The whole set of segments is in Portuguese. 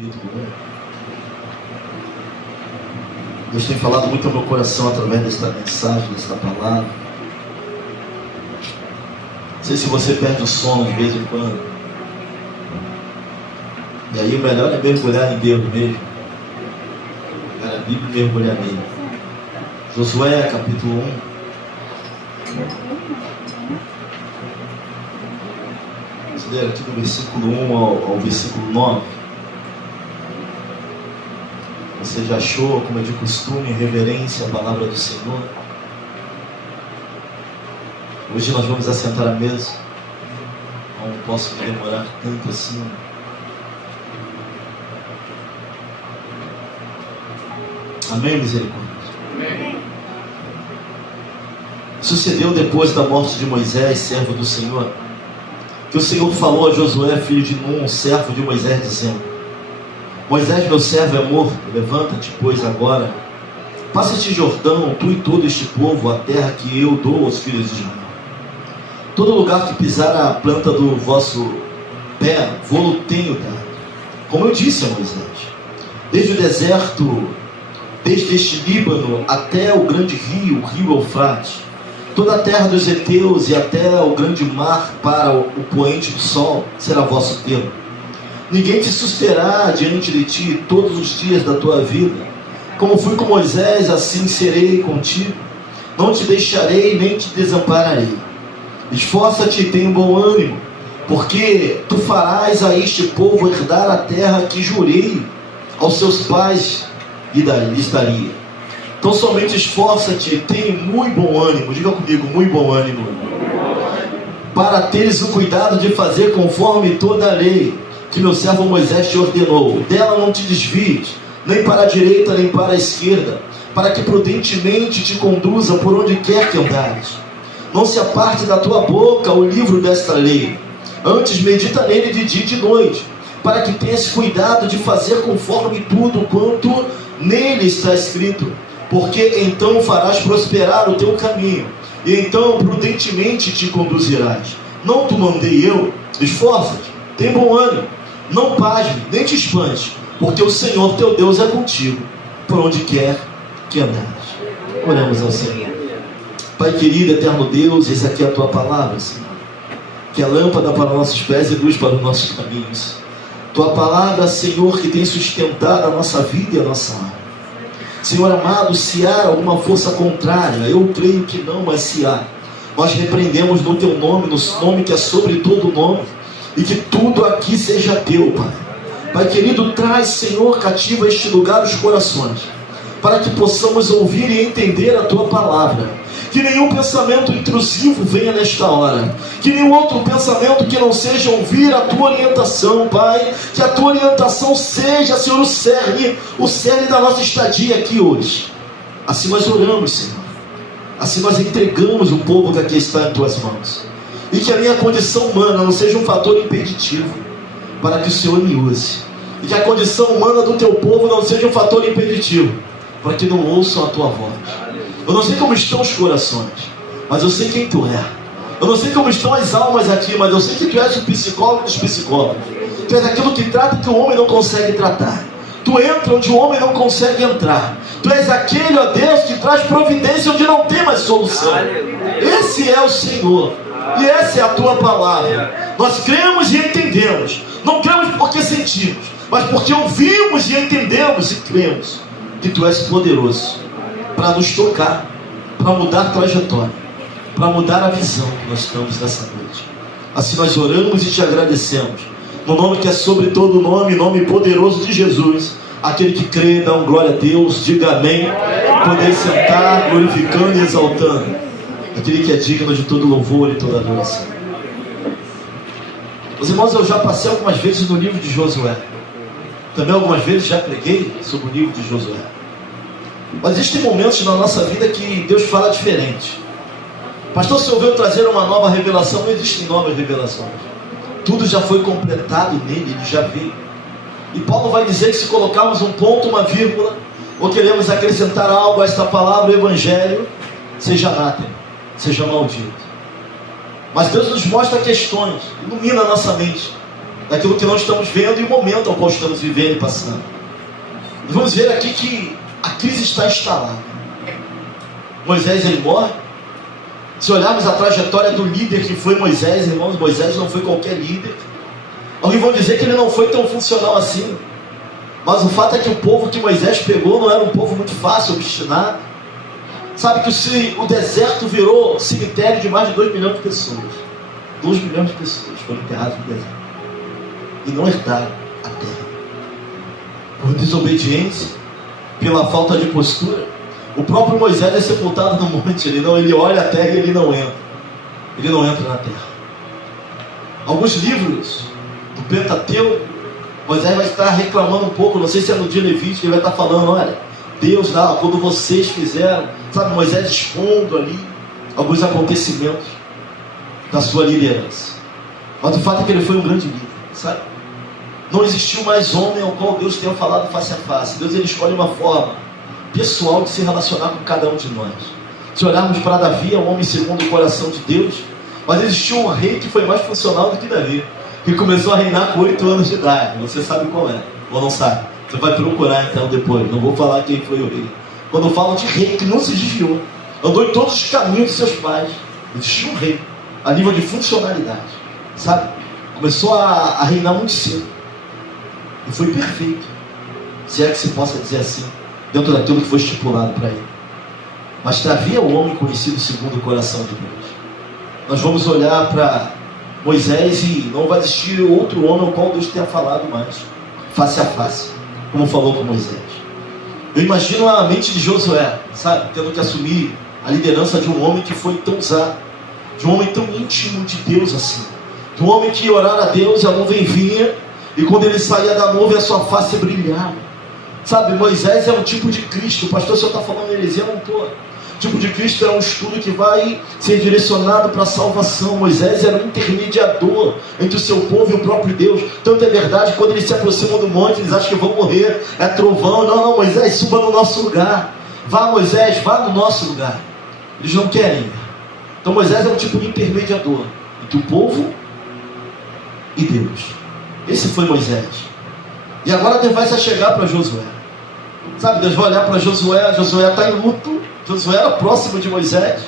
capítulo 1. Deus tem falado muito ao meu coração através desta mensagem, desta palavra. Não sei se você perde o sono de vez em quando. E aí o melhor é mergulhar em Deus mesmo. Pegar a Bíblia e mergulhar nele. Josué, capítulo 1. Vamos ler aqui do versículo 1 ao versículo 9. Você já achou, como é de costume, reverência à palavra do Senhor? Hoje nós vamos assentar à mesa. Não posso me demorar tanto assim. Amém, misericórdia? Amém. Sucedeu depois da morte de Moisés, servo do Senhor, que o Senhor falou a Josué, filho de Nun, servo de Moisés, dizendo: Moisés, meu servo, é morto. Levanta-te, pois, agora, passa-te Jordão, tu e todo este povo, a terra que eu dou aos filhos de Israel. Todo lugar que pisar a planta do vosso pé, vou-lo tenho dado, como eu disse a Moisés. Desde o deserto, desde este Líbano até o grande rio, o rio Eufrates, toda a terra dos heteus e até o grande mar para o poente do sol, será vosso termo. Ninguém te susterá diante de ti todos os dias da tua vida. Como fui com Moisés, assim serei contigo. Não te deixarei, nem te desampararei. Esforça-te e tenha bom ânimo, porque tu farás a este povo herdar a terra que jurei aos seus pais lhes daria. Então somente esforça-te e tenha muito bom ânimo. Diga comigo, muito bom ânimo. Para teres o cuidado de fazer conforme toda a lei que meu servo Moisés te ordenou. Dela não te desvies, nem para a direita, nem para a esquerda, para que prudentemente te conduza por onde quer que andares. Não se aparte da tua boca o livro desta lei. Antes medita nele de dia e de noite, para que tenhas cuidado de fazer conforme tudo quanto nele está escrito. Porque então farás prosperar o teu caminho, e então prudentemente te conduzirás. Não te mandei eu? Esforça-te, tem bom ânimo, não pasme, nem te espante, porque o Senhor teu Deus é contigo, por onde quer que andares. Oremos ao Senhor. Pai querido, eterno Deus, essa aqui é a tua palavra, Senhor, que é lâmpada para nossos pés e luz para os nossos caminhos. Tua palavra, Senhor, que tem sustentado a nossa vida e a nossa alma. Senhor amado, se há alguma força contrária, eu creio que não, mas se há, nós repreendemos no teu nome, no nome que é sobre todo nome, e que tudo aqui seja teu, Pai. Pai querido, traz, Senhor, cativa este lugar os corações, para que possamos ouvir e entender a tua palavra. Que nenhum pensamento intrusivo venha nesta hora, que nenhum outro pensamento que não seja ouvir a tua orientação, Pai. Que a tua orientação seja, Senhor, o cerne da nossa estadia aqui hoje. Assim nós oramos, Senhor, assim nós entregamos o povo que aqui está em tuas mãos, e que a minha condição humana não seja um fator impeditivo para que o Senhor me use, e que a condição humana do teu povo não seja um fator impeditivo para que não ouçam a tua voz. Eu não sei como estão os corações, mas eu sei quem tu é. Eu não sei como estão as almas aqui, mas eu sei que tu és o psicólogo dos psicólogos. Tu és aquilo que trata que o homem não consegue tratar. Tu entra onde o homem não consegue entrar. Tu és aquele, ó Deus, que traz providência onde não tem mais solução. Esse é o Senhor, e essa é a tua palavra. Nós cremos e entendemos. Não cremos porque sentimos, mas porque ouvimos e entendemos e cremos que tu és poderoso para nos tocar, para mudar a trajetória, para mudar a visão que nós estamos nessa noite. Assim nós oramos e te agradecemos, no nome que é sobre todo nome, nome poderoso de Jesus. Aquele que crê, dá um glória a Deus, diga amém. Poder sentar, glorificando e exaltando aquele que é digno de todo louvor e toda adoração. Os irmãos, eu já passei algumas vezes no livro de Josué, também algumas vezes já preguei sobre o livro de Josué. Mas existem momentos na nossa vida que Deus fala diferente. Pastor, se eu trazer uma nova revelação, não existem novas revelações. Tudo já foi completado nele, ele já veio. E Paulo vai dizer que se colocarmos um ponto, uma vírgula, ou queremos acrescentar algo a esta palavra, o Evangelho, seja anátema, seja maldito. Mas Deus nos mostra questões, ilumina a nossa mente, daquilo que nós estamos vendo e o momento ao qual estamos vivendo e passando. E vamos ver aqui que a crise está instalada. Moisés, ele morre. Se olharmos a trajetória do líder que foi Moisés, irmãos, Moisés não foi qualquer líder. Alguns vão dizer que ele não foi tão funcional assim. Mas o fato é que o povo que Moisés pegou não era um povo muito fácil, obstinado. Sabe que o deserto virou cemitério de mais de 2 milhões de pessoas. 2 milhões de pessoas foram enterradas no deserto. E não herdaram a terra. Por desobediência, pela falta de postura. O próprio Moisés é sepultado no monte. Ele olha a terra e ele não entra. Ele não entra na terra. Alguns livros do Pentateuco, Moisés vai estar reclamando um pouco, não sei se é no dia Levítico, ele vai estar falando, olha, Deus, quando vocês fizeram, sabe, Moisés expondo ali alguns acontecimentos da sua liderança. Mas o fato é que ele foi um grande líder, sabe? Não existiu mais homem ao qual Deus tenha falado face a face. Deus, ele escolhe uma forma pessoal de se relacionar com cada um de nós. Se olharmos para Davi, é um homem segundo o coração de Deus, mas existiu um rei que foi mais funcional do que Davi, que começou a reinar com 8 anos de idade. Você sabe qual é, ou não sabe? Você vai procurar então depois, não vou falar quem foi o rei. Quando eu falo de rei que não se desviou, andou em todos os caminhos de seus pais, existiu um rei, a nível de funcionalidade, sabe? Começou a reinar muito cedo, e foi perfeito, se é que se possa dizer assim, dentro daquilo que foi estipulado para ele. Mas Davi é o homem conhecido segundo o coração de Deus. Nós vamos olhar para Moisés e não vai existir outro homem ao qual Deus tenha falado mais, face a face, como falou com Moisés. Eu imagino a mente de Josué, sabe, tendo que assumir a liderança de um homem que foi tão usado, de um homem tão íntimo de Deus assim, de um homem que orava a Deus e a nuvem vinha, e quando ele saía da nuvem a sua face brilhava. Sabe, Moisés é um tipo de Cristo. O pastor só está falando heresia, não estou. O tipo de Cristo é um estudo que vai ser direcionado para a salvação. Moisés era um intermediador entre o seu povo e o próprio Deus. Tanto é verdade, quando eles se aproximam do monte, eles acham que vão morrer, é trovão. Não, Moisés, suba no nosso lugar. Vá, Moisés, vá no nosso lugar. Eles não querem. Então Moisés é um tipo de intermediador entre o povo e Deus. Esse foi Moisés. E agora Deus vai chegar para Josué. Sabe, Deus vai olhar para Josué. Josué está em luto. Josué era próximo de Moisés.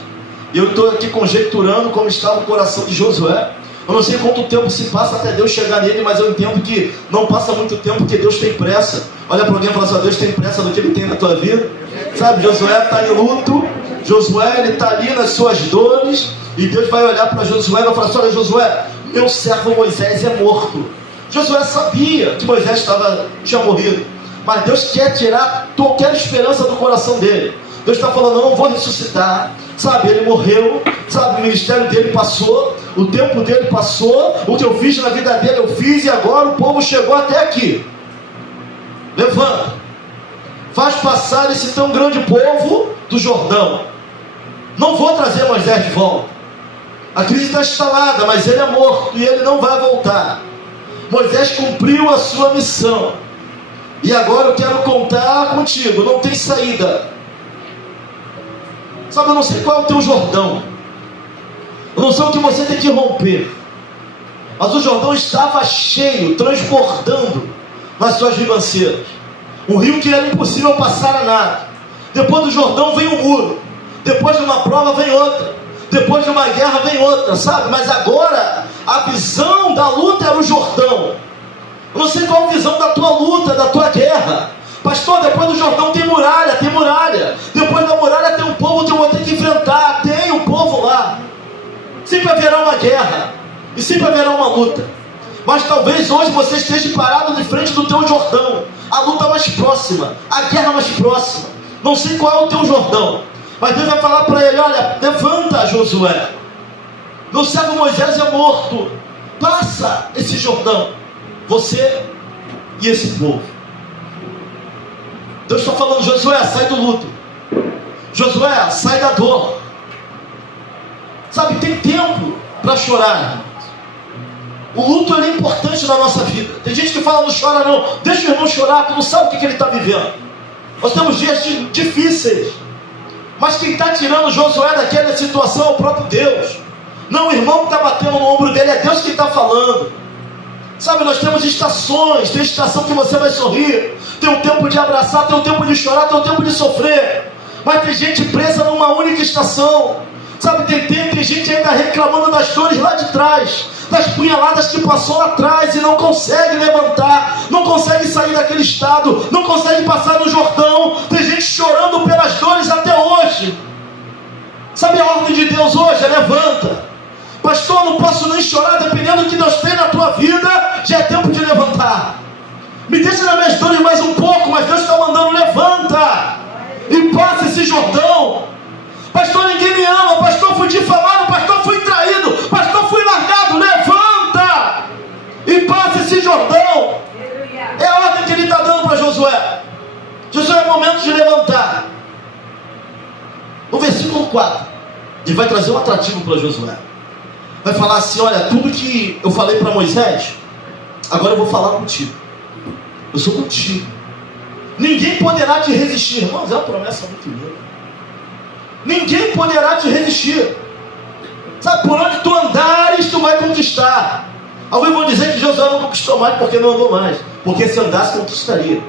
E eu estou aqui conjecturando como estava o coração de Josué. Eu não sei quanto tempo se passa até Deus chegar nele, mas eu entendo que não passa muito tempo, porque Deus tem pressa. Olha para alguém e fala assim: Deus tem pressa do que Ele tem na tua vida. Sabe, Josué está em luto. Josué, ele está ali nas suas dores. E Deus vai olhar para Josué e vai falar assim: olha, Josué, meu servo Moisés é morto. Josué sabia que Moisés tinha morrido, mas Deus quer tirar qualquer esperança do coração dele. Deus está falando: não vou ressuscitar. Sabe, ele morreu, sabe, o ministério dele passou, o tempo dele passou, o que eu fiz na vida dele eu fiz, e agora o povo chegou até aqui. Levanta, faz passar esse tão grande povo do Jordão. Não vou trazer Moisés de volta. A crise está instalada, mas ele é morto e ele não vai voltar. Moisés cumpriu a sua missão, e agora eu quero contar contigo, não tem saída. Sabe, eu não sei qual é o teu Jordão, eu não sei o que você tem que romper, mas o Jordão estava cheio, transbordando nas suas ribanceiras, um rio que era impossível passar a nada. Depois do Jordão vem um muro, depois de uma prova vem outra, depois de uma guerra vem outra, sabe? Mas agora a visão da luta era o Jordão. Eu não sei qual a visão da tua luta, da tua guerra. Pastor, depois do Jordão tem muralha, tem muralha. Depois da muralha tem um povo que eu vou ter que enfrentar. Tem um povo lá. Sempre haverá uma guerra, e sempre haverá uma luta. Mas talvez hoje você esteja parado de frente do teu Jordão, a luta mais próxima, a guerra mais próxima. Não sei qual é o teu Jordão, mas Deus vai falar para ele: olha, levanta, Josué, meu servo Moisés é morto, passa esse Jordão, você e esse povo. Deus está falando: Josué, sai do luto, Josué, sai da dor. Sabe, tem tempo para chorar. O luto é importante na nossa vida. Tem gente que fala: não chora não, deixa o irmão chorar, tu não sabe o que ele está vivendo. Nós temos dias difíceis, mas quem está tirando Josué daquela situação é o próprio Deus. Não o irmão que está batendo no ombro dele, é Deus que está falando. Sabe, nós temos estações. Tem estação que você vai sorrir, tem um tempo de abraçar, tem um tempo de chorar, tem um tempo de sofrer. Mas tem gente presa numa única estação. Sabe, tem gente ainda reclamando das dores lá de trás, das punhaladas que passou lá atrás e não consegue levantar, não consegue sair daquele estado, não consegue passar no Jordão. Tem gente chorando pelas dores até hoje. Sabe, a ordem de Deus hoje é: levanta. Pastor, não posso nem chorar, dependendo do que Deus tem na tua vida, já é tempo de levantar. Me deixa nas minhas dores mais um pouco, mas Deus está mandando: levanta e passa esse Jordão. Pastor, ninguém me ama. Pastor, fui difamado. Pastor, fui traído. Pastor, fui largado. Levanta e passa esse Jordão. É a ordem que ele está dando para Josué. Josué, é momento de levantar. No versículo 4, ele vai trazer um atrativo para Josué. Vai falar assim: olha, tudo que eu falei para Moisés, agora eu vou falar contigo. Eu sou contigo. Ninguém poderá te resistir. Irmãos, é uma promessa muito linda. Ninguém poderá te resistir. Sabe, por onde tu andares, tu vai conquistar. Alguns vão dizer que Josué não conquistou mais porque não andou mais. Porque se andasse, conquistaria.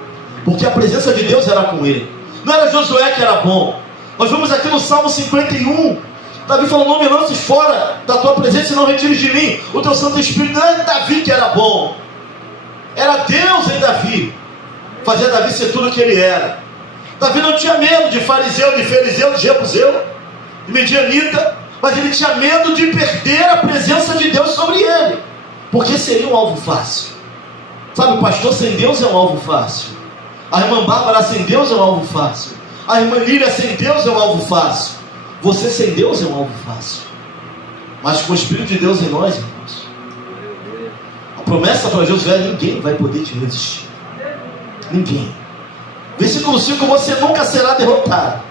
Porque a presença de Deus era com ele. Não era Josué que era bom. Nós vamos aqui no Salmo 51. Davi falou: não me lances fora da tua presença e não retires de mim o teu Santo Espírito. Não era Davi que era bom. Era Deus em Davi. Fazia Davi ser tudo o que ele era. Davi não tinha medo de fariseu, de ferizeu, de jebuseu, de medianita, mas ele tinha medo de perder a presença de Deus sobre ele, porque seria um alvo fácil. Sabe, o pastor sem Deus é um alvo fácil. A irmã Bárbara sem Deus é um alvo fácil. A irmã Lília sem Deus é um alvo fácil. Você sem Deus é um alvo fácil. Mas com o Espírito de Deus em nós, irmãos, a promessa para Josué: ninguém vai poder te resistir. Ninguém. Versículo 5: você nunca será derrotado.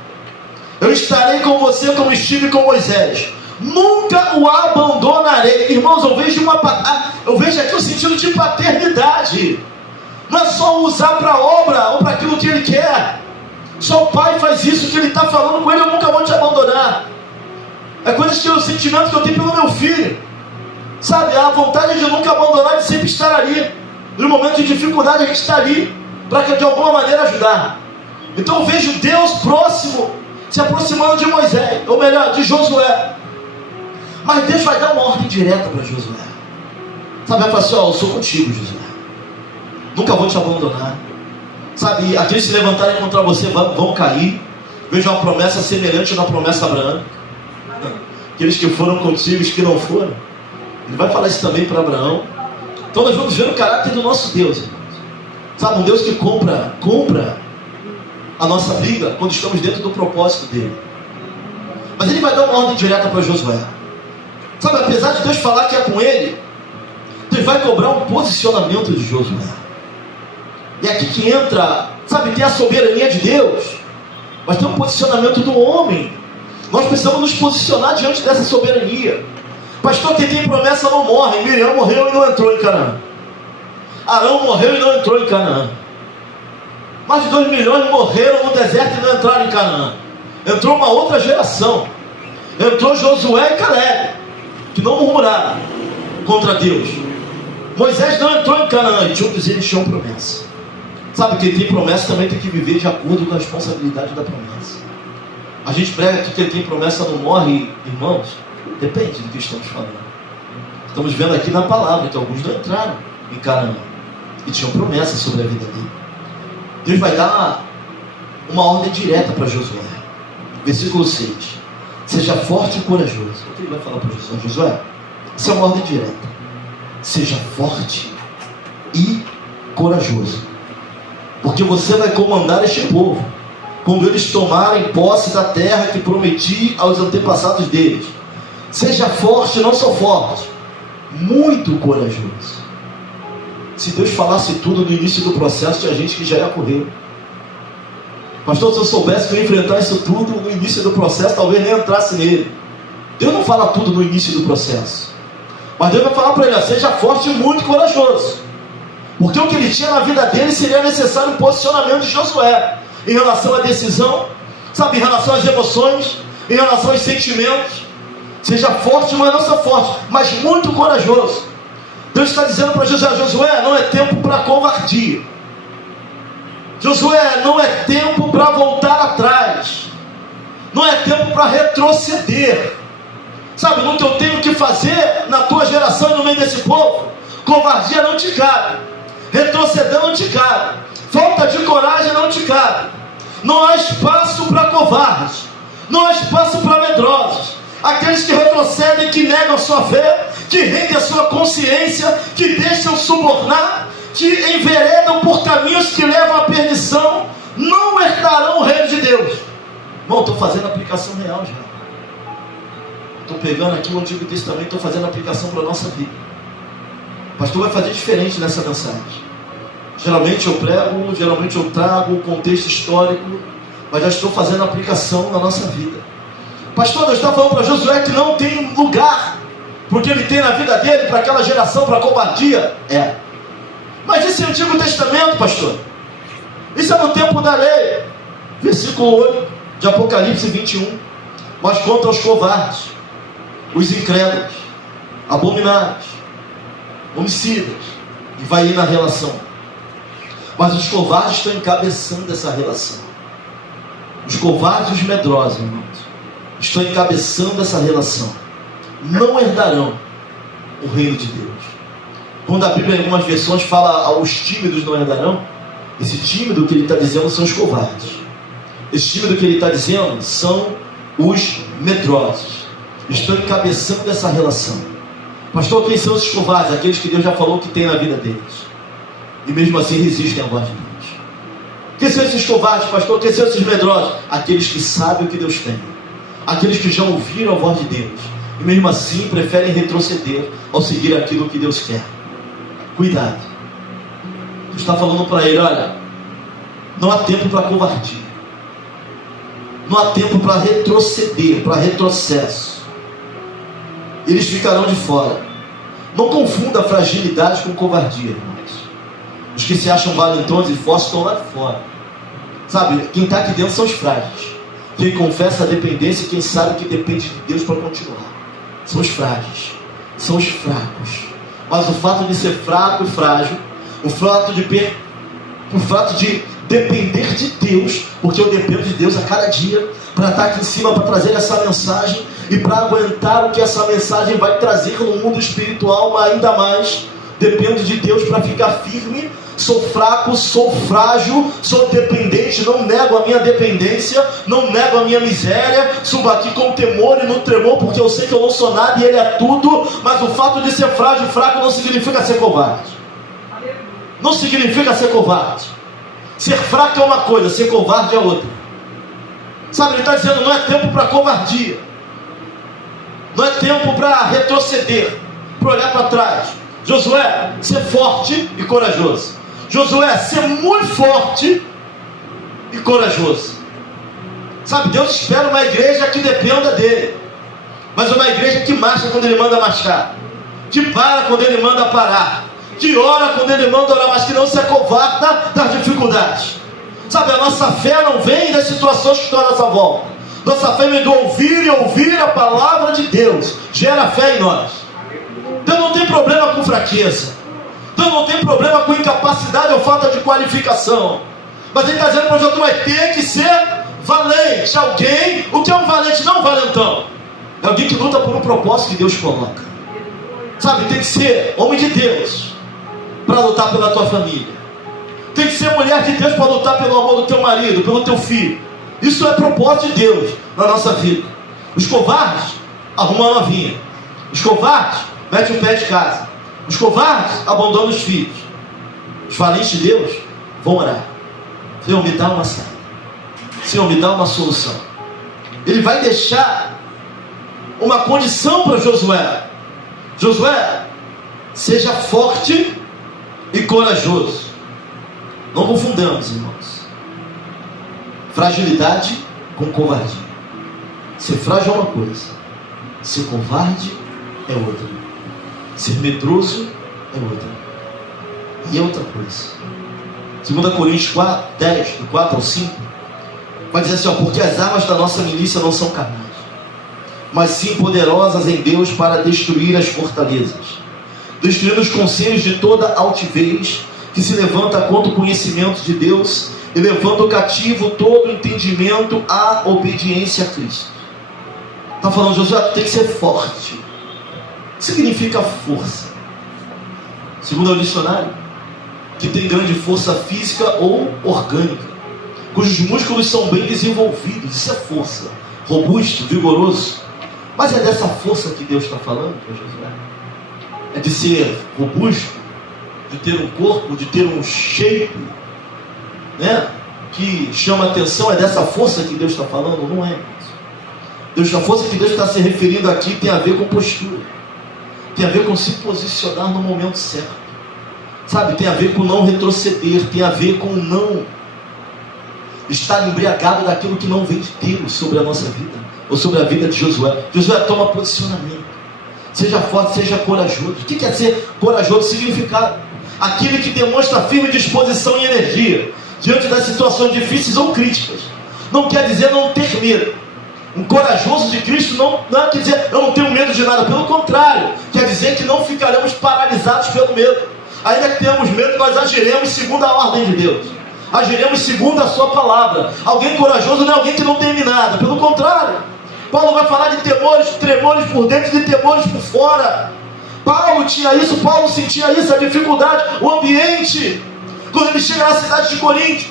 Eu estarei com você como estive com Moisés. Nunca o abandonarei. Irmãos, eu vejo aqui o sentido de paternidade. Não é só usar para a obra ou para aquilo que ele quer. Só o pai faz isso, que ele está falando com ele: eu nunca vou te abandonar. É coisa que o sentimento que eu tenho pelo meu filho. Sabe, a vontade de nunca abandonar, de sempre estar ali. No momento de dificuldade, a gente está ali para que de alguma maneira ajudar. Então eu vejo Deus próximo, se aproximando de Moisés, ou melhor, de Josué. Mas Deus vai dar uma ordem direta para Josué. Sabe, vai falar assim: ó, eu sou contigo, Josué. Nunca vou te abandonar. Sabe, aqueles que se levantarem contra você vão cair. Vejo uma promessa semelhante na promessa abraâmica. Aqueles que foram contigo, os que não foram. Ele vai falar isso também para Abraão. Então nós vamos ver o caráter do nosso Deus, irmãos. Sabe, um Deus que compra a nossa briga quando estamos dentro do propósito dele. Mas ele vai dar uma ordem direta para Josué. Sabe, apesar de Deus falar que é com ele, Deus vai cobrar um posicionamento de Josué. E aqui que entra, sabe, tem a soberania de Deus, mas tem um posicionamento do homem. Nós precisamos nos posicionar diante dessa soberania. Pastor, quem tem promessa não morre. Miriam morreu e não entrou em Canaã. Arão morreu e não entrou em Canaã. Mais de 2 milhões morreram no deserto e não entraram em Canaã. Entrou uma outra geração. Entrou Josué e Caleb, que não murmuraram contra Deus. Moisés não entrou em Canaã e todos eles tinham promessa. Sabe, quem tem promessa também tem que viver de acordo com a responsabilidade da promessa. A gente prega que quem tem promessa não morre, irmãos. Depende do que estamos falando. Estamos vendo aqui na palavra que alguns não entraram em Canaã e tinham promessa sobre a vida dele. Deus vai dar uma ordem direta para Josué. Versículo 6: seja forte e corajoso. O que ele vai falar para Josué? Josué, isso é uma ordem direta. Seja forte e corajoso, porque você vai comandar este povo quando eles tomarem posse da terra que prometi aos antepassados deles. Seja forte, não só forte, muito corajoso. Se Deus falasse tudo no início do processo, tinha gente que já ia correr. Pastor, se eu soubesse que eu ia enfrentar isso tudo no início do processo, talvez nem entrasse nele. Deus não fala tudo no início do processo, mas Deus vai falar para ele: seja forte e muito corajoso, porque o que ele tinha na vida dele seria necessário um posicionamento de Josué em relação à decisão, sabe, em relação às emoções, em relação aos sentimentos. Seja forte, mas não só forte, mas muito corajoso. Deus está dizendo para Josué: Josué, não é tempo para covardia. Josué, não é tempo para voltar atrás. Não é tempo para retroceder. Sabe, no que eu tenho que fazer na tua geração e no meio desse povo, covardia não te cabe, retroceder não te cabe, falta de coragem não te cabe. Não há espaço para covardes, não há espaço para medrosos, aqueles que retrocedem, que negam a sua fé, que rendem a sua consciência, que deixam subornar, que enveredam por caminhos que levam à perdição, não herdarão o reino de Deus. Bom, estou fazendo aplicação real já. Estou pegando aqui o Antigo Testamento, estou fazendo aplicação para a nossa vida. O pastor vai fazer diferente nessa mensagem. Geralmente eu prego, geralmente eu trago o contexto histórico, mas já estou fazendo aplicação na nossa vida. Pastor, Deus está falando para Josué que não tem lugar, porque ele tem na vida dele, para aquela geração, para a covardia. Mas isso é o Antigo Testamento, pastor. Isso é no tempo da lei. Versículo 8 de Apocalipse 21. Mas contra os covardes, os incrédulos, abomináveis, homicidas, e vai ir na relação. Mas os covardes estão encabeçando essa relação. Os covardes e os medrosos, irmãos, estão encabeçando essa relação. Não herdarão o reino de Deus. Quando a Bíblia, em algumas versões, fala aos tímidos não herdarão, esse tímido que ele está dizendo são os covardes. Esse tímido que ele está dizendo são os medrosos. Estão encabeçando essa relação. Pastor, quem são esses covardes? Aqueles que Deus já falou que tem na vida deles, e mesmo assim resistem à voz de Deus. Quem são esses covardes, pastor? Quem são esses medrosos? Aqueles que sabem o que Deus tem, aqueles que já ouviram a voz de Deus, e mesmo assim preferem retroceder ao seguir aquilo que Deus quer. Cuidado. Deus está falando para ele: olha, não há tempo para covardia, não há tempo para retroceder, para retrocesso. Eles ficarão de fora. Não confunda fragilidade com covardia, irmãos. Os que se acham valentões e fortes estão lá de fora. Sabe, quem está aqui dentro são os frágeis. Quem confessa a dependência, quem sabe que depende de Deus para continuar, são os frágeis, são os fracos. Mas o fato de ser fraco e frágil, o fato de depender de Deus, porque eu dependo de Deus a cada dia, para estar aqui em cima, para trazer essa mensagem, e para aguentar o que essa mensagem vai trazer no mundo espiritual, mas ainda mais, dependo de Deus para ficar firme. Sou fraco, sou frágil, sou dependente, não nego a minha dependência, não nego a minha miséria, subo aqui com temor e no tremor, porque eu sei que eu não sou nada e Ele é tudo. Mas o fato de ser frágil e fraco não significa ser covarde. Não significa ser covarde. Ser fraco é uma coisa, ser covarde é outra. Sabe, ele está dizendo: não é tempo para covardia, não é tempo para retroceder, para olhar para trás. Josué, ser forte e corajoso. Josué, ser muito forte e corajoso. Sabe, Deus espera uma igreja que dependa dele, mas uma igreja que marcha quando ele manda marchar, que para quando ele manda parar, que ora quando ele manda orar, mas que não se acovarda das dificuldades. Sabe, a nossa fé não vem das situações que estão à nossa volta. Nossa fé vem do ouvir e ouvir a palavra de Deus. Gera fé em nós. Deus não tem problema com fraqueza, Deus não tem problema com incapacidade ou falta de qualificação, mas ele está dizendo para nós: vai ter que ser valente. Alguém, o que é um valente? Não um valentão, é alguém que luta por um propósito que Deus coloca. Sabe, tem que ser homem de Deus para lutar pela tua família, tem que ser mulher de Deus para lutar pelo amor do teu marido, pelo teu filho. Isso é propósito de Deus na nossa vida. Os covardes arrumam a novinha, os covardes metem o pé de casa, os covardes abandonam os filhos. Os valentes de Deus vão orar: Senhor, me dá uma saída, Senhor, me dá uma solução. Ele vai deixar uma condição para Josué: Josué, seja forte e corajoso. Não confundamos, irmãos, fragilidade com covardia. Ser frágil é uma coisa, ser covarde é outra. Ser medroso é outra. E é outra coisa. 2 Coríntios 10, do 4 ao 5, vai dizer assim: ó, porque as armas da nossa milícia não são carnais, mas sim poderosas em Deus para destruir as fortalezas, destruindo os conselhos de toda altivez que se levanta contra o conhecimento de Deus, e levando cativo todo entendimento à obediência a Cristo. Está falando, Josué, tu tem que ser forte. O que significa força? Segundo o dicionário, que tem grande força física ou orgânica, cujos músculos são bem desenvolvidos. Isso é força. Robusto, vigoroso. Mas é dessa força que Deus está falando para Josué? É de ser robusto, de ter um corpo, de ter um shape, né, que chama atenção? É dessa força que Deus está falando? Não é. A força que Deus está se referindo aqui tem a ver com postura, tem a ver com se posicionar no momento certo, sabe? Tem a ver com não retroceder, tem a ver com não estar embriagado daquilo que não vem de Deus sobre a nossa vida, ou sobre a vida de Josué. Josué toma posicionamento. Seja forte, seja corajoso. O que é ser corajoso? Significado: aquele que demonstra firme disposição e energia diante das situações difíceis ou críticas. Não quer dizer não ter medo. Um corajoso de Cristo não quer dizer eu não tenho medo de nada. Pelo contrário, quer dizer que não ficaremos paralisados pelo medo. Ainda que tenhamos medo, nós agiremos segundo a ordem de Deus, agiremos segundo a sua palavra. Alguém corajoso não é alguém que não teme nada. Pelo contrário, Paulo vai falar de temores, tremores por dentro e de temores por fora. Paulo tinha isso, Paulo sentia isso, a dificuldade, o ambiente. Quando ele chega na cidade de Corinto,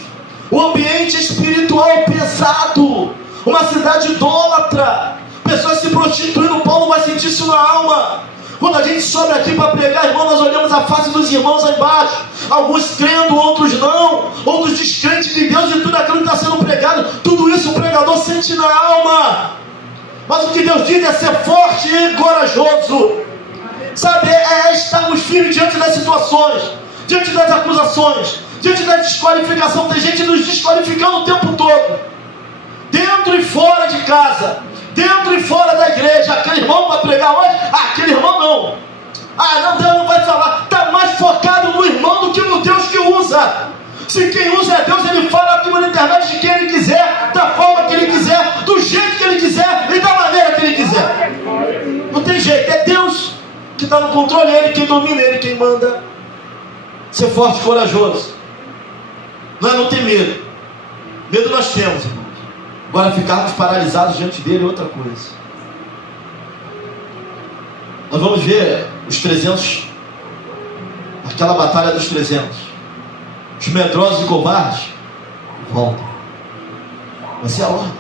o ambiente espiritual pesado, uma cidade idólatra, pessoas se prostituindo. Paulo vai sentir isso na alma. Quando a gente sobe aqui para pregar, irmão, nós olhamos a face dos irmãos aí embaixo, alguns crendo, outros não, outros descrentes de Deus e tudo aquilo que está sendo pregado. Tudo isso o pregador sente na alma. Mas o que Deus diz é ser forte e corajoso, sabe? É estarmos firmes diante das situações, diante das acusações, diante da desqualificação. Tem gente nos desqualificando o tempo todo, dentro e fora de casa, dentro e fora da igreja. Aquele irmão vai pregar hoje, aquele irmão não. Não, Deus não vai falar. Está mais focado no irmão do que no Deus que usa. Se quem usa é Deus, ele fala aqui na internet de quem ele quiser, da forma que ele quiser, do jeito que ele quiser e da maneira que ele quiser. Não tem jeito, é Deus que está no controle, Ele quem domina, Ele quem manda. Ser forte e corajoso não ter medo. Medo nós temos, irmãos. Agora ficarmos paralisados diante dele é outra coisa. Nós vamos ver os 300, aquela batalha dos 300. Os medrosos e covardes voltam. Vai ser a ordem.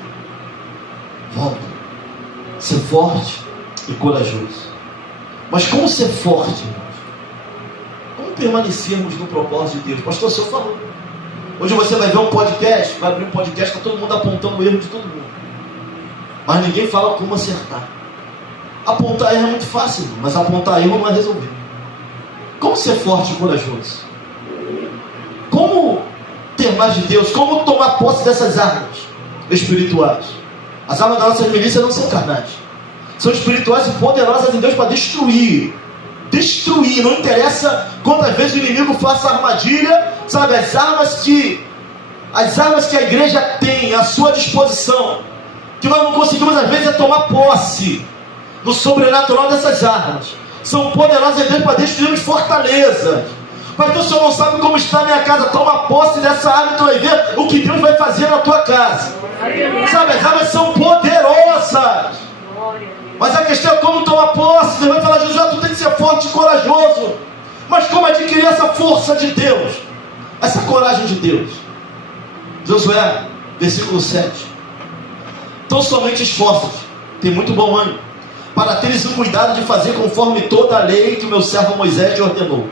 Volta. Ser forte e corajoso. Mas como ser forte, irmãos? Como permanecermos no propósito de Deus? Pastor, o senhor falou. Hoje você vai ver um podcast, vai abrir um podcast, está todo mundo apontando o erro de todo mundo. Mas ninguém fala como acertar. Apontar erro é muito fácil, mas apontar erro não é resolver. Como ser forte e corajoso? Como ter mais de Deus? Como tomar posse dessas armas espirituais? As armas das nossas milícias não são carnais, são espirituais e poderosas em Deus para destruir. Destruir, não interessa quantas vezes o inimigo faça armadilha, sabe? As armas que a igreja tem à sua disposição, que nós não conseguimos às vezes é tomar posse no sobrenatural dessas armas. São poderosas em Deus para destruir fortalezas. Mas então o senhor não sabe como está a minha casa. Toma posse dessa arma e tu vai ver o que Deus vai fazer na tua casa. Sabe, as armas são poderosas. Mas a questão é como tomar posse. Deus vai falar, Josué, tu tem que ser forte e corajoso. Mas como adquirir essa força de Deus, essa coragem de Deus? Josué, versículo 7. Então somente esforça-te, tem muito bom ânimo, para teres o cuidado de fazer conforme toda a lei que o meu servo Moisés te ordenou.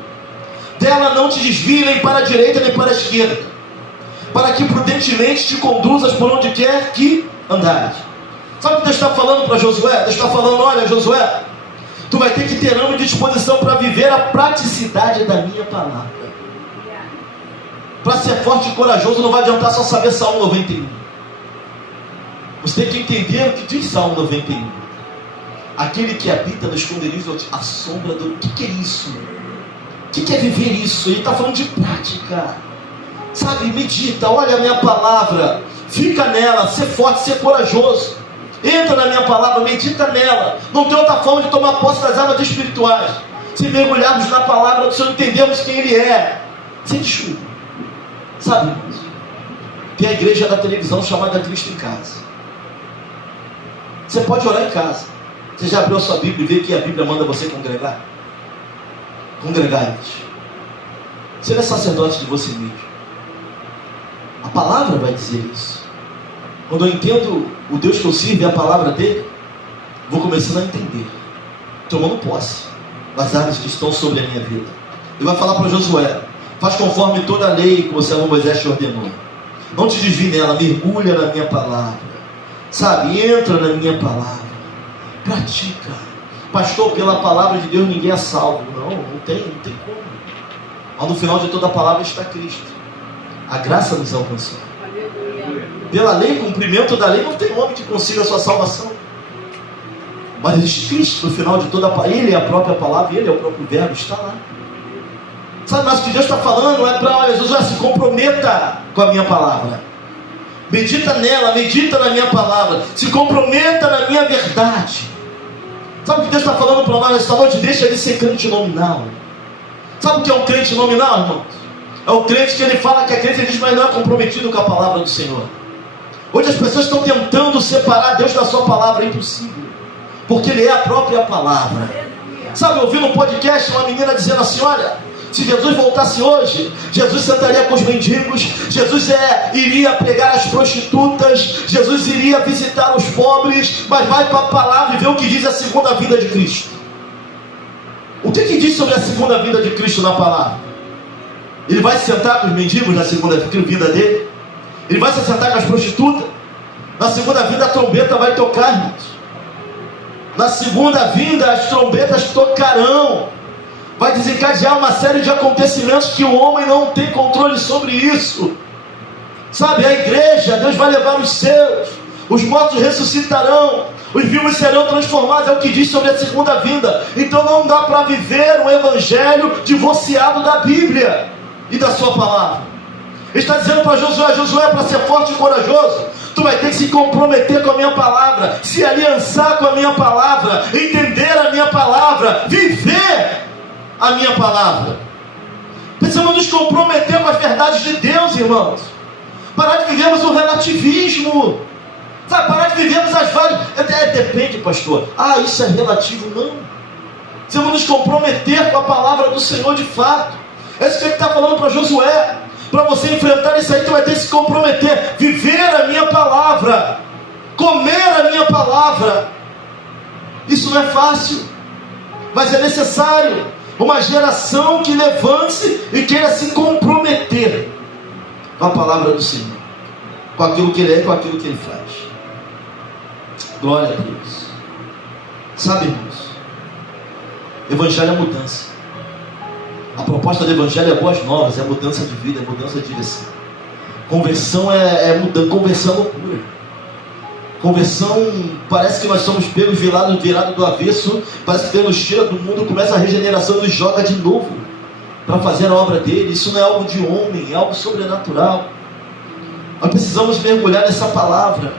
Dela não te desvie nem para a direita nem para a esquerda, para que prudentemente te conduzas por onde quer que andares. Sabe o que Deus está falando para Josué? Deus está falando, olha Josué, tu vai ter que ter ânimo e disposição para viver a praticidade da minha palavra. Para ser forte e corajoso não vai adiantar só saber Salmo 91. Você tem que entender o que diz Salmo 91. Aquele que habita no esconderijo à sombra do... O que é isso? O que é viver isso? Ele está falando de prática. Sabe, medita, olha a minha palavra, fica nela, ser forte, ser corajoso. Entra na minha palavra, medita nela. Não tem outra forma de tomar posse das armas espirituais. se mergulharmos na palavra do Senhor, entendemos quem Ele é, sem desculpa. Sabe, irmãos? Tem a igreja da televisão chamada Cristo em Casa. Você pode orar em casa. Você já abriu a sua Bíblia e vê que a Bíblia manda você congregar? Congregar, gente. Você não é sacerdote de você mesmo. A palavra vai dizer isso. Quando eu entendo o Deus que eu sirvo e a palavra dele, vou começando a entender, tomando posse das áreas que estão sobre a minha vida. Ele vai falar para Josué: faz conforme toda a lei que o servo Moisés te ordenou. Não te desvie nela, mergulha na minha palavra. Sabe, entra na minha palavra. Pratica. Pastor, pela palavra de Deus ninguém é salvo. Não tem como. Mas no final de toda a palavra está Cristo. A graça nos alcançou. Pela lei, cumprimento da lei, não tem homem que consiga a sua salvação. Mas existe Cristo no final de toda a palavra. Ele é a própria palavra, Ele é o próprio verbo, está lá. Sabe, mas o que Deus está falando é para, olha, Jesus, se comprometa com a minha palavra. Medita nela, medita na minha palavra. Se comprometa na minha verdade. Sabe o que Deus está falando para nós esta noite? Deixa ele ser crente nominal. Sabe o que é um crente nominal, irmãos? É o crente que ele fala que é crente, ele diz, mas não é comprometido com a palavra do Senhor. Hoje as pessoas estão tentando separar Deus da sua palavra, é impossível. Porque Ele é a própria palavra. Sabe, eu ouvi no podcast uma menina dizendo assim, olha, se Jesus voltasse hoje, Jesus sentaria com os mendigos, Jesus iria pregar as prostitutas, Jesus iria visitar os pobres, mas vai para a palavra e vê o que diz a segunda vinda de Cristo. O que diz sobre a segunda vinda de Cristo na palavra? Ele vai se sentar com os mendigos na segunda vinda dele? Ele vai se sentar com as prostitutas? Na segunda vinda a trombeta vai tocar, irmãos. Na segunda vinda as trombetas tocarão. Vai desencadear uma série de acontecimentos que o homem não tem controle sobre isso. Sabe, a igreja, Deus vai levar os seus, os mortos ressuscitarão, os vivos serão transformados, é o que diz sobre a segunda vinda. Então não dá para viver um evangelho divorciado da Bíblia e da sua palavra. Ele está dizendo para Josué, Josué, para ser forte e corajoso, tu vai ter que se comprometer com a minha palavra, se aliançar com a minha palavra, entender a minha palavra, viver a minha palavra. Precisamos nos comprometer com as verdades de Deus, irmãos. Parar de vivermos o relativismo. Sabe, parar de vivermos as várias... Depende, pastor. Isso é relativo. Não. Precisamos nos comprometer com a palavra do Senhor de fato. É isso que ele está falando para Josué. Para você enfrentar isso aí, tu vai ter que se comprometer. Viver a minha palavra. Comer a minha palavra. Isso não é fácil, mas é necessário. Uma geração que levante e queira se comprometer com a palavra do Senhor, com aquilo que Ele é, com aquilo que Ele faz. Glória a Deus. Sabe, irmãos, Evangelho é mudança. A proposta do Evangelho é boas novas, é mudança de vida, é mudança de direção. Conversão é mudança, conversão é loucura. Conversão, parece que nós somos pegos virado do avesso, parece que Deus nos tira do mundo, começa a regeneração e nos joga de novo para fazer a obra dele. Isso não é algo de homem, é algo sobrenatural. Nós precisamos mergulhar nessa palavra.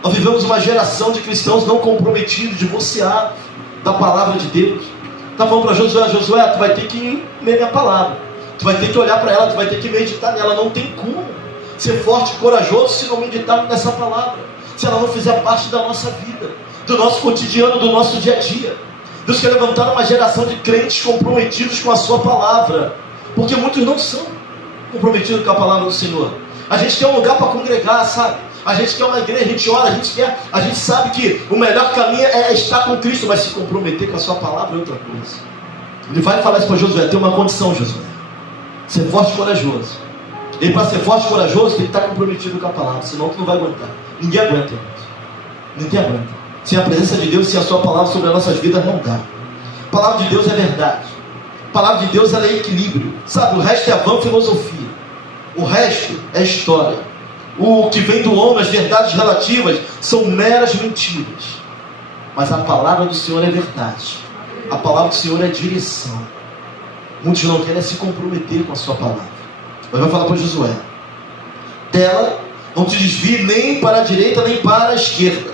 Nós vivemos uma geração de cristãos não comprometidos, divorciados da palavra de Deus. Está falando para Josué, Josué, tu vai ter que ler minha palavra, tu vai ter que olhar para ela, tu vai ter que meditar nela. Não tem como ser forte e corajoso se não meditar nessa palavra, se ela não fizer parte da nossa vida, do nosso cotidiano, do nosso dia a dia. Deus quer levantar uma geração de crentes comprometidos com a sua palavra, porque muitos não são comprometidos com a palavra do Senhor. A gente quer um lugar para congregar, sabe? A gente quer uma igreja, a gente ora, a gente sabe que o melhor caminho é estar com Cristo, mas se comprometer com a sua palavra é outra coisa. Ele vai falar isso para Josué, tem uma condição, Josué: ser forte e corajoso. E para ser forte e corajoso tem que estar comprometido com a palavra, senão tu não vai aguentar. Ninguém aguenta, irmãos. Ninguém aguenta. Sem a presença de Deus, sem a sua palavra sobre as nossas vidas, não dá. A palavra de Deus é verdade. A palavra de Deus, ela é equilíbrio. Sabe, o resto é vã filosofia. O resto é história. O que vem do homem, as verdades relativas, são meras mentiras. Mas a palavra do Senhor é verdade. A palavra do Senhor é direção. Muitos não querem se comprometer com a sua palavra. Mas vai falar para Josué: dela não te desvie nem para a direita nem para a esquerda,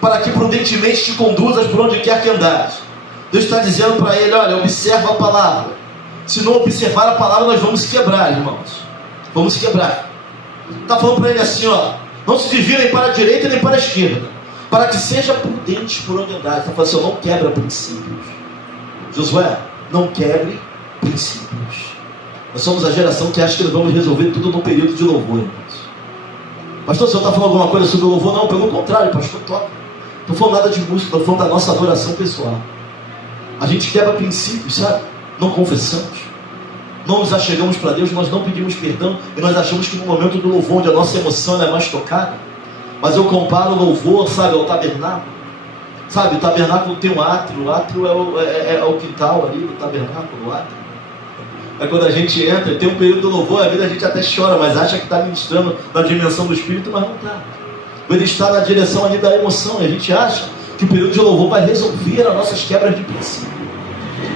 para que prudentemente te conduzas por onde quer que andares. Deus está dizendo para ele: olha, observa a palavra. Se não observar a palavra, nós vamos quebrar, irmãos. Vamos quebrar. Está falando para ele assim, ó: não se desviem para a direita nem para a esquerda, para que seja prudente por onde andar. Está falando assim: não quebra princípios. Josué, não quebre princípios. Nós somos a geração que acha que nós vamos resolver tudo no período de louvor, irmãos. Pastor, o senhor está falando alguma coisa sobre o louvor? Não, pelo contrário, pastor, toca. Não estou falando nada de música, estou falando da nossa adoração pessoal. A gente quebra princípios, sabe? Não confessamos, não nos achegamos para Deus, nós não pedimos perdão, e nós achamos que no momento do louvor, onde a nossa emoção é mais tocada. Mas eu comparo o louvor, sabe, ao tabernáculo. Sabe, o tabernáculo tem um átrio, o átrio é o quintal ali do tabernáculo, o átrio. É quando a gente entra, tem um período do louvor, a vida a gente até chora, mas acha que está ministrando na dimensão do Espírito, mas não está. Ele está na direção ali da emoção, e a gente acha que o período de louvor vai resolver as nossas quebras de princípio,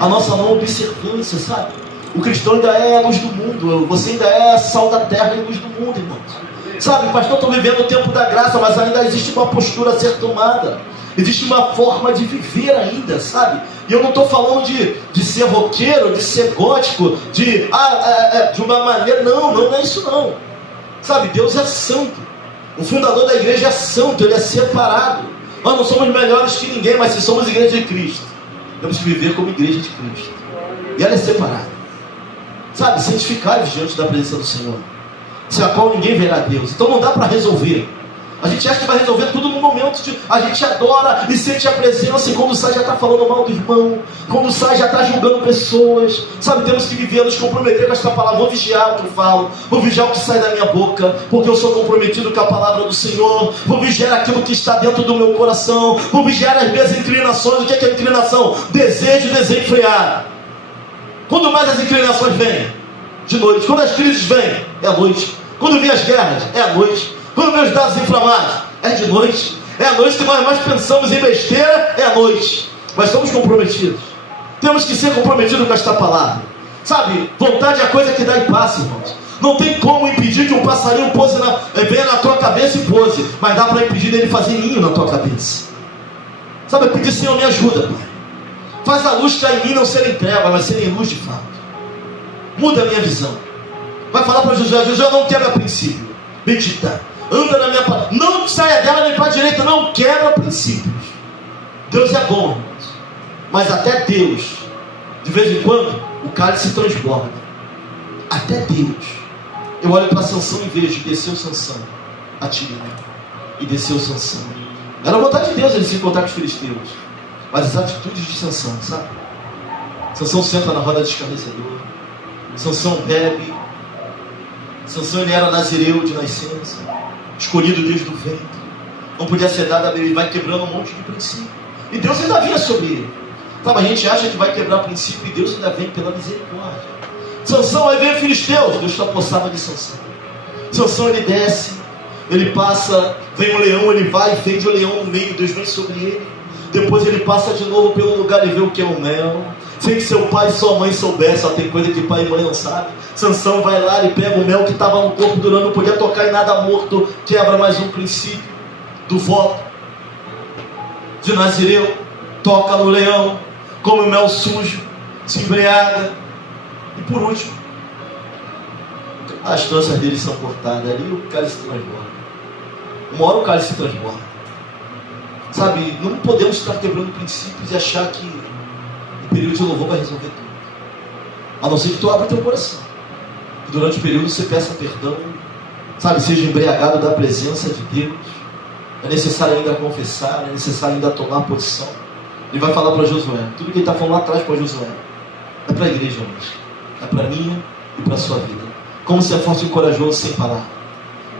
a nossa não observância, sabe? O cristão ainda é a luz do mundo, você ainda é sal da terra e luz do mundo, irmãos. Sabe, pastor, estou vivendo o tempo da graça, mas ainda existe uma postura a ser tomada. Existe uma forma de viver ainda, sabe? E eu não estou falando de ser roqueiro, de ser gótico, de uma maneira, não é isso não. Sabe, Deus é santo. O fundador da igreja é santo, ele é separado. Nós não somos melhores que ninguém, mas se somos igreja de Cristo, temos que viver como igreja de Cristo. E ela é separada. Sabe, santificados diante da presença do Senhor, sem a qual ninguém verá Deus. Então não dá para resolver. A gente acha que vai resolver tudo no momento de... A gente adora e sente a presença, e quando sai já está falando mal do irmão, quando sai já está julgando pessoas. Sabe, temos que viver, nos comprometer com esta palavra. Vou vigiar o que eu falo, vou vigiar o que sai da minha boca, porque eu sou comprometido com a palavra do Senhor. Vou vigiar aquilo que está dentro do meu coração, vou vigiar as minhas inclinações. O que é inclinação? Desejo desenfreado. Quando mais as inclinações vêm? De noite. Quando as crises vêm? É à noite. Quando vêm as guerras? É à noite. Quando vêm os dados inflamados? É de noite. É à noite que nós mais pensamos em besteira, é à noite. Mas estamos comprometidos. Temos que ser comprometidos com esta palavra. Sabe, vontade é a coisa que dá e passa, irmãos. Não tem como impedir que um passarinho venha na tua cabeça e pose, mas dá para impedir dele fazer ninho na tua cabeça. Sabe, pedir: Senhor, me ajuda, Pai. Faz a luz cair em mim, não ser em treva, mas ser em luz de fato. Muda a minha visão. Vai falar para Josué: Josué, não quebra princípio. Medita. Anda na minha palavra. Não saia dela nem para a direita. Não quebra princípios. Deus é bom, irmãos. Mas até Deus, de vez em quando, o cálice se transborda. Até Deus. Eu olho para Sansão e vejo: desceu Sansão a Timna, e desceu Sansão. Era a vontade de Deus ele se encontrar com os filisteus. Mas as atitudes de Sansão, sabe? Sansão senta na roda de escarnecedor. Sansão bebe. Sansão, ele era nazireu de nascença, escolhido desde o ventre. Não podia ser dado a beber. Vai quebrando um monte de princípio. E Deus ainda vinha sobre ele. Sabe, a gente acha que vai quebrar princípio, e Deus ainda vem pela misericórdia. Sansão, aí vem o filisteus. Deus se apossava de Sansão. Sansão, ele desce, ele passa, vem o leão, ele vai e fende o leão no meio. Deus vem sobre ele. Depois ele passa de novo pelo lugar e vê o que é o mel. Sem que seu pai e sua mãe soubessem. Só tem coisa que pai e mãe não sabem. Sansão vai lá e pega o mel que estava no corpo do leão, não podia tocar em nada morto. Quebra mais um princípio do voto de nazireu. Toca no leão, come o mel sujo, se embriaga. E por último, as tranças dele são cortadas. Ali o cálice se transborda. Uma hora o cálice se transborda. Sabe, não podemos estar quebrando princípios e achar que o período de louvor vai resolver tudo. A não ser que tu abra teu coração. Que durante o período você peça perdão. Sabe, seja embriagado da presença de Deus. É necessário ainda confessar, é necessário ainda tomar posição. Ele vai falar para Josué. Tudo que ele está falando lá atrás para Josué é para a igreja hoje. É para mim e para a sua vida. Como você é forte e corajoso sem parar.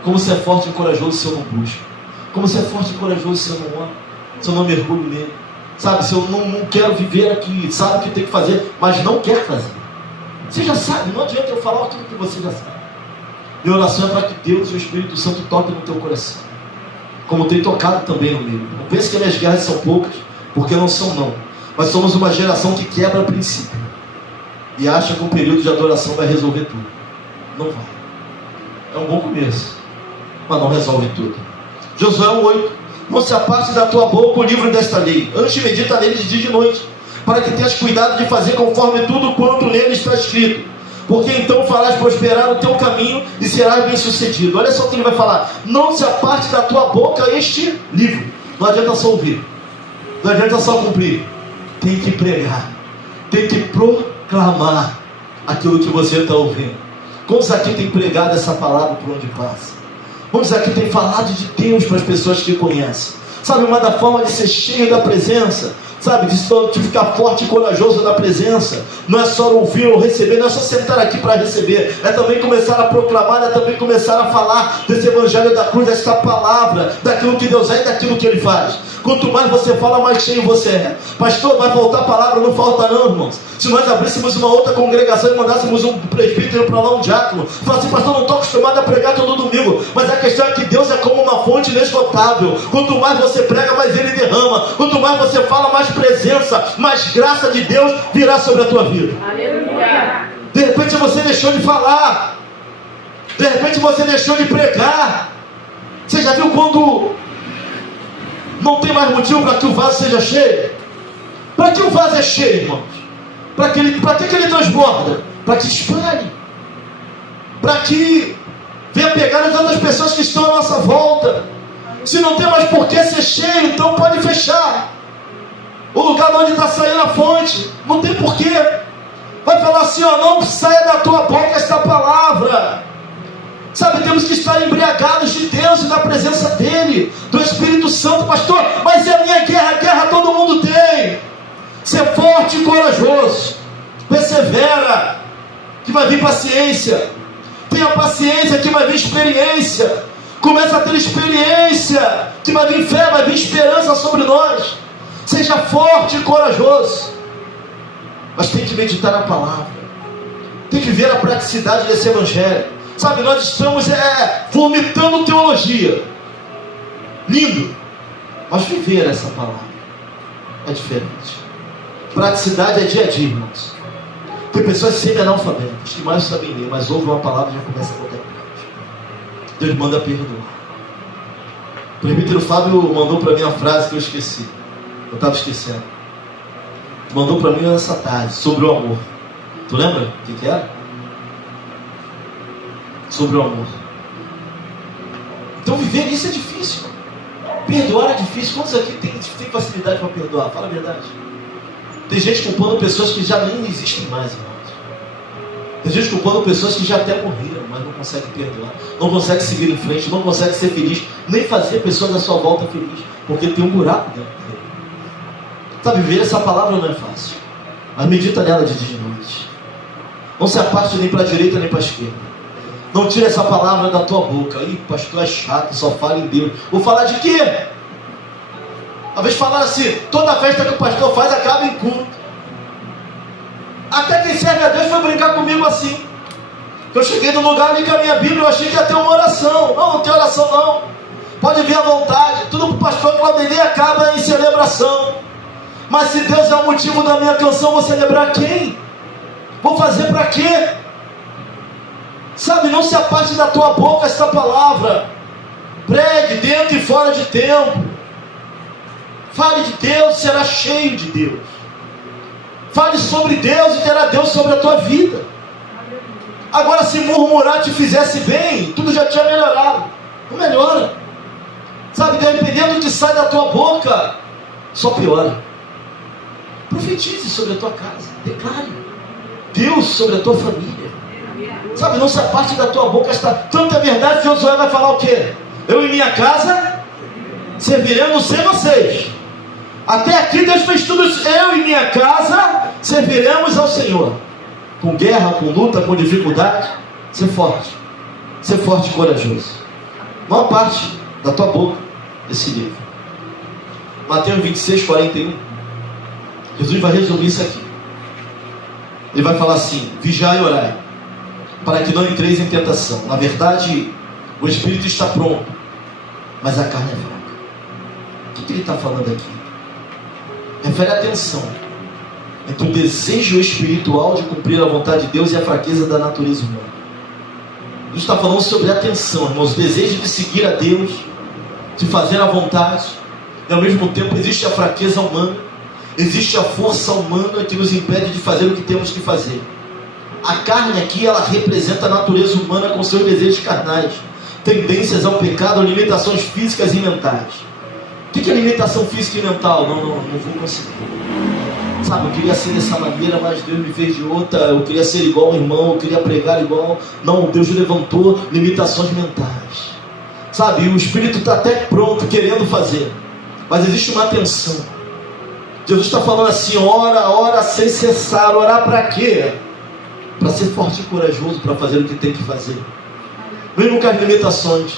Como você é forte e corajoso se eu não busco. Como você é forte e corajoso se eu não amo. Se eu não mergulho nele. Sabe, se eu não quero viver aqui. Sabe o que tem que fazer, mas não quer fazer. Você já sabe, não adianta eu falar tudo que você já sabe. Minha oração é para que Deus e o Espírito Santo toquem no teu coração. Como tem tocado também no meu. Não pense que as minhas guerras são poucas, porque não são não. Mas somos uma geração que quebra princípio. E acha que um período de adoração vai resolver tudo. Não vai. É um bom começo, mas não resolve tudo. Josué 1:8. Não se aparte da tua boca o livro desta lei. Antes medita nele de dia e de noite, para que tenhas cuidado de fazer conforme tudo quanto nele está escrito, porque então farás prosperar o teu caminho e serás bem sucedido. Olha só o que ele vai falar: não se aparte da tua boca este livro. Não adianta só ouvir, não adianta só cumprir, tem que pregar, tem que proclamar aquilo que você está ouvindo. Quantos aqui tem pregado essa palavra por onde passa? Quantos aqui tem falado de Deus para as pessoas que conhecem? Sabe, uma da forma de ser cheio da presença, sabe, de ficar forte e corajoso na presença, não é só ouvir ou receber, não é só sentar aqui para receber, é também começar a proclamar, é também começar a falar desse evangelho da cruz, dessa palavra, daquilo que Deus é e daquilo que Ele faz. Quanto mais você fala, mais cheio você é. Pastor, vai faltar palavra? Não falta não, irmãos. Se nós abríssemos uma outra congregação e mandássemos um presbítero para lá, um diácono, fala assim: pastor, não estou acostumado a pregar todo domingo. Mas a questão é que Deus é como uma fonte inesgotável. Quanto mais você prega, mais Ele derrama. Quanto mais você fala, mais presença, mais graça de Deus virá sobre a tua vida. Aleluia. De repente você deixou de falar, de repente você deixou de pregar. Você já viu quando não tem mais motivo para que o vaso seja cheio? Para que o vaso é cheio, irmãos? Para que ele transborda? Para que espalhe, para que venha pegar as outras pessoas que estão à nossa volta. Se não tem mais por que ser cheio, então pode fechar o lugar onde está saindo a fonte. Não tem porquê. Vai falar assim: ó, não saia da tua boca esta palavra. Sabe, temos que estar embriagados de Deus e da presença dEle, do Espírito Santo. Pastor, mas é a minha guerra? A guerra todo mundo tem. Ser forte e corajoso, persevera, que vai vir paciência. Tenha paciência, que vai vir experiência. Começa a ter experiência, que vai vir fé, vai vir esperança sobre nós. Seja forte e corajoso, mas tem que meditar na palavra, tem que ver a praticidade desse evangelho. Sabe, nós estamos vomitando teologia, lindo, mas viver essa palavra é diferente. Praticidade é dia a dia, irmãos. Tem pessoas semi-analfabetas que mais sabem ler, mas ouvem uma palavra e já começa a botar. Deus manda perdoar. O presbítero Fábio mandou para mim uma frase que eu esqueci, eu estava esquecendo. Mandou para mim essa tarde, sobre o amor. Tu lembra o que era? Sobre o amor. Então viver isso é difícil. Perdoar é difícil. Quantos aqui tem facilidade para perdoar? Fala a verdade. Tem gente culpando pessoas que já nem existem mais, irmãos. Tem gente culpando pessoas que já até morreram, mas não consegue perdoar, não consegue seguir em frente, não consegue ser feliz, nem fazer pessoas à sua volta feliz, porque tem um buraco dentro dele. Sabe, viver essa palavra não é fácil, mas medita nela de dia e de noite. Não se aparte nem para a direita nem para a esquerda. Não tire essa palavra da tua boca. Ih, pastor, é chato, só fala em Deus. Vou falar de quê? Talvez falar assim: toda festa que o pastor faz acaba em culto. Até quem serve a Deus foi brincar comigo assim. Eu cheguei no lugar ali com a minha Bíblia, eu achei que ia ter uma oração. Não, não tem oração não. Pode vir à vontade. Tudo para o pastor Claudelê acaba em celebração. Mas se Deus é o motivo da minha canção, vou celebrar quem? Vou fazer para quê? Sabe, não se aparte da tua boca esta palavra. Pregue dentro e fora de tempo. Fale de Deus, será cheio de Deus. Fale sobre Deus e terá Deus sobre a tua vida. Agora, se murmurar te fizesse bem, tudo já tinha melhorado. Não melhora. Sabe, dependendo do que sai da tua boca, só piora. Profetize sobre a tua casa. Declare Deus sobre a tua família. Sabe, não se aparte da tua boca esta tanta verdade. Josué vai falar o quê? Eu e minha casa serviremos sem vocês. Até aqui Deus fez tudo isso. Eu e minha casa serviremos ao Senhor. Com guerra, com luta, com dificuldade. Ser forte e corajoso. Não aparte da tua boca esse livro. Mateus 26, 41. Jesus vai resumir isso aqui. Ele vai falar assim: vigiai e orai, para que não entreis em tentação. Na verdade, o espírito está pronto, mas a carne é fraca. O que ele está falando aqui? Refere atenção entre o desejo espiritual de cumprir a vontade de Deus e a fraqueza da natureza humana. Jesus está falando sobre atenção, irmãos. O desejo de seguir a Deus, de fazer a vontade, e ao mesmo tempo existe a fraqueza humana. Existe a força humana que nos impede de fazer o que temos que fazer. A carne aqui, ela representa a natureza humana com seus desejos carnais, tendências ao pecado, limitações físicas e mentais. O que é limitação física e mental? Não vou conseguir. Sabe, eu queria ser dessa maneira, mas Deus me fez de outra. Eu queria ser igual ao irmão, eu queria pregar igual. Não, Deus levantou limitações mentais. Sabe, o espírito está até pronto, querendo fazer, mas existe uma tensão. Jesus está falando assim: ora sem cessar. Orar para quê? Para ser forte e corajoso, para fazer o que tem que fazer. Mesmo com as limitações,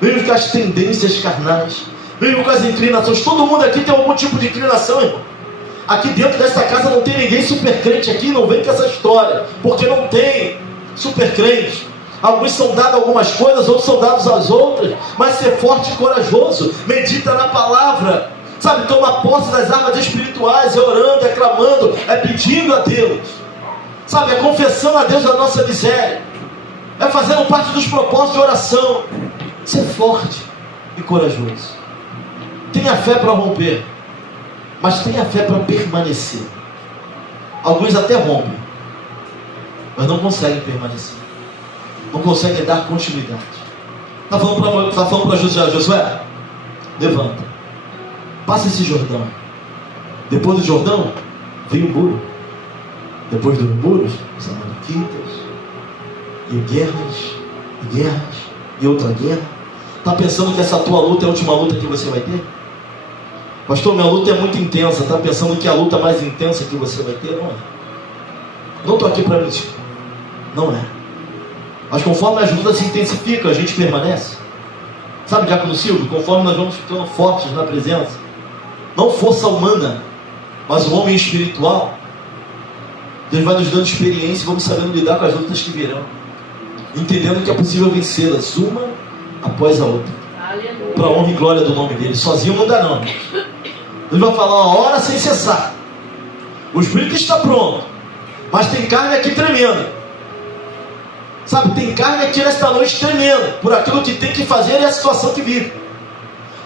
mesmo com as tendências carnais, mesmo com as inclinações. Todo mundo aqui tem algum tipo de inclinação, irmão. Aqui dentro dessa casa não tem ninguém super crente aqui, não vem com essa história, porque não tem super crente. Alguns são dados a algumas coisas, outros são dados às outras, mas ser forte e corajoso, medita na palavra, sabe, toma posse das armas espirituais, é orando, é clamando, é pedindo a Deus, sabe, é confessando a Deus a nossa miséria, é fazendo parte dos propósitos de oração. Ser forte e corajoso. Tenha fé para romper, mas tenha fé para permanecer. Alguns até rompem, mas não conseguem permanecer, não conseguem dar continuidade. Está falando para Josué: levanta, passa esse Jordão. Depois do Jordão veio o muro. Depois dos muros, os amalequitas, e guerras, e outra guerra. Está pensando que essa tua luta é a última luta que você vai ter? Pastor, minha luta é muito intensa. Está pensando que é a luta mais intensa que você vai ter? Não é. Não estou aqui para mentir. Não é. Mas conforme as lutas se intensificam, a gente permanece. Sabe, Diácono Silvio, conforme nós vamos ficando fortes na presença, não força humana, mas o homem espiritual, Deus vai nos dando experiência e vamos sabendo lidar com as lutas que virão, entendendo que é possível vencê-las uma após a outra, para a honra e glória do nome dele. Sozinho não dá não. Deus vai falar uma hora sem cessar. O espírito está pronto, mas tem carne aqui tremendo. Sabe, tem carne aqui nesta noite tremendo por aquilo que tem que fazer e a situação que vive.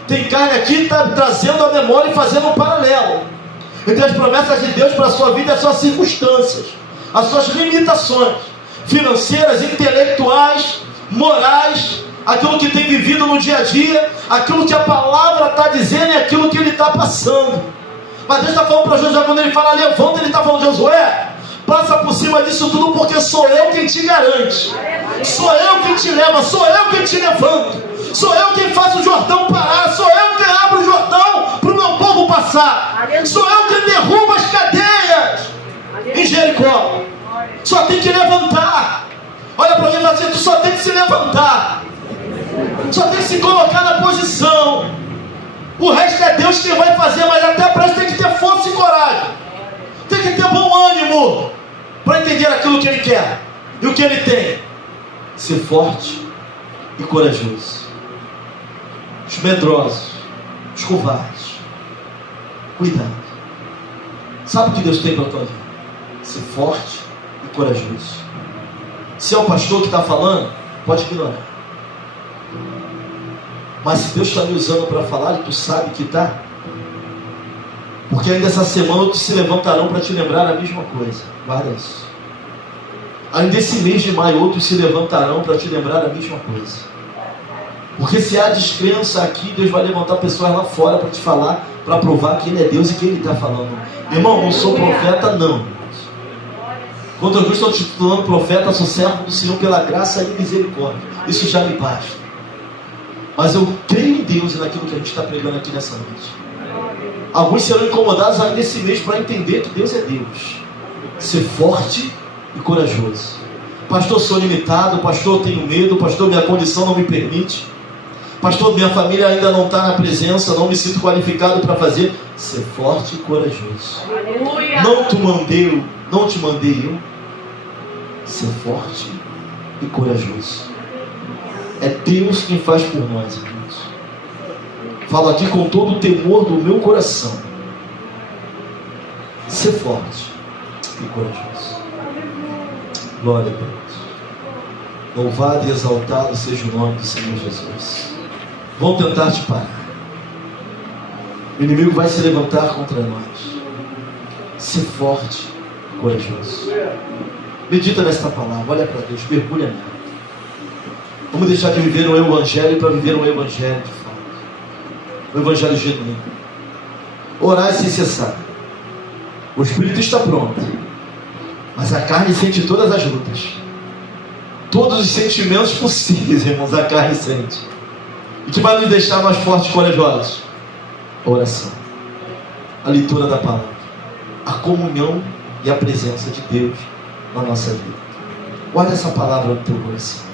Tem carne aqui tá trazendo a memória e fazendo um paralelo entre as promessas de Deus para a sua vida e as suas circunstâncias, as suas limitações financeiras, intelectuais, morais, aquilo que tem vivido no dia a dia, aquilo que a palavra está dizendo e aquilo que ele está passando. Mas Deus está falando para Josué, quando ele fala levanta, ele está falando: Josué, passa por cima disso tudo, porque sou eu quem te garante, sou eu quem te leva, sou eu quem te levanto, sou eu quem faço o Jordão parar, sou eu quem abro o Jordão para o meu povo passar, sou eu quem derruba as cadeias em Jericó. Só tem que levantar. Olha para mim e fala assim: tu só tem que se levantar, só tem que se colocar na posição. O resto é Deus quem vai fazer, mas até para isso tem que ter força e coragem, tem que ter bom ânimo para entender aquilo que ele quer e o que ele tem. Ser forte e corajoso. Os medrosos, os covardes, cuidado. Sabe o que Deus tem para a tua vida? Ser forte e corajoso. Se é o pastor que está falando, pode ignorar. Mas se Deus está me usando para falar, e tu sabe que está, porque ainda essa semana outros se levantarão para te lembrar a mesma coisa. Guarda isso. Ainda esse mês de maio outros se levantarão para te lembrar a mesma coisa. Porque se há descrença aqui, Deus vai levantar pessoas lá fora para te falar, para provar que Ele é Deus e que Ele está falando. Irmão, não sou profeta não. Quando eu estou te titulando profeta, sou servo do Senhor pela graça e misericórdia. Isso já me basta. Mas eu creio em Deus e naquilo que a gente está pregando aqui nessa noite. Alguns serão incomodados ainda esse mês para entender que Deus é Deus. Ser forte e corajoso. Pastor, sou limitado. Pastor, tenho medo. Pastor, minha condição não me permite. Pastor, minha família ainda não está na presença. Não me sinto qualificado para fazer. Ser forte e corajoso. Aleluia. Não te mandei eu. Ser forte e corajoso. É Deus quem faz por nós, irmãos. Falo aqui com todo o temor do meu coração. Ser forte e corajoso. Glória a Deus. Louvado e exaltado seja o nome do Senhor Jesus. Vão tentar te parar. O inimigo vai se levantar contra nós. ser forte e corajoso. Medita nesta palavra, olha para Deus, mergulha nela. Vamos deixar de viver um evangelho para viver um evangelho de fato. Um evangelho genuíno. Orar sem cessar. O espírito está pronto, mas a carne sente todas as lutas. Todos os sentimentos possíveis, irmãos, a carne sente. E que vai nos deixar mais fortes e corajosos? A oração, a leitura da palavra, a comunhão e a presença de Deus na nossa vida. Guarda essa palavra no teu coração.